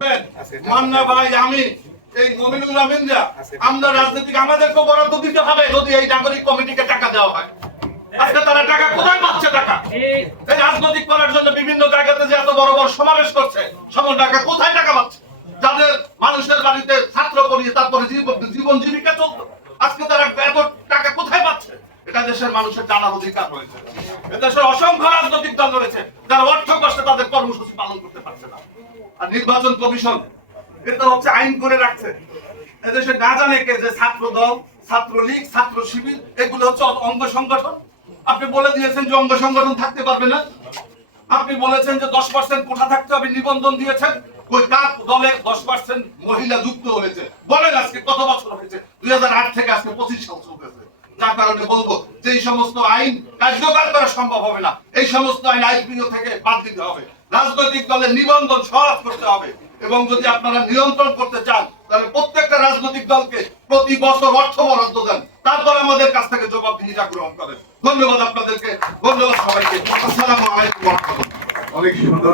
মান্না ভাই, আমি এই মমিনুল আমিন যা আমরা রাজনীতিক আমাদেরকে বরাদ্দ দিতে হবে যদি এই নাগরিক কমিটিকে টাকা দেওয়া হয়। আজকে তারা টাকা কোথায় পাচ্ছে? টাকা এই রাজনৈতিক করার জন্য বিভিন্ন জায়গাতে যে এত বড় বড় সমাবেশ করছে, সব টাকা কোথায় টাকা পাচ্ছে? যাদের মানুষের বাড়িতে ছাত্র পড়িয়ে তারপরে জীবন জীবিকা চলতো, আজকে তারা এত টাকা কোথায় পাচ্ছে? এটা দেশের মানুষের জানার অধিকার রয়েছে। এদেশের অসংখ্য রাজনৈতিক দল রয়েছে যারা অর্থ কষ্টে তাদের কর্মসূচি পালন করতে পারছে না। আর নির্বাচন কমিশন এটা হচ্ছে আইন করে রাখছে। এদেশে না জানে কে যে ছাত্র দল, ছাত্রলীগ, ছাত্র শিবির এগুলো হচ্ছে অঙ্গ সংগঠন। আপনি বলে দিয়েছেন যে অঙ্গ সংগঠন থাকতে পারবে না। আপনি বলেছেন যে 10% কোঠা থাকতে হবে, নিবন্ধন দিয়েছেন। ওই কার দলে 10% মহিলা যুক্ত হয়েছে? বলেন আজকে কত বছর হয়েছে? 2008 থেকে আজকে 25 সাল চলতেছে। যার কারণে বলবো যে এই সমস্ত আইন কার্যকর করা সম্ভব হবে না। এই সমস্ত আইন আইপিও থেকে বাদ দিতে হবে। রাজনৈতিক দলের নিবন্ধন সহজ করতে হবে এবং যদি আপনারা নিয়ন্ত্রণ করতে চান তাহলে প্রত্যেকটা রাজনৈতিক দলকে প্রতি বছর অর্থ বরাদ্দ দেন, তারপর আমাদের কাছ থেকে জবাবদিহিতা গ্রহণ করেন। ধন্যবাদ আপনাদেরকে, ধন্যবাদ সবাইকে। আসসালামু আলাইকুম ওয়া রাহমাতুল্লাহ। অনেক সুন্দর।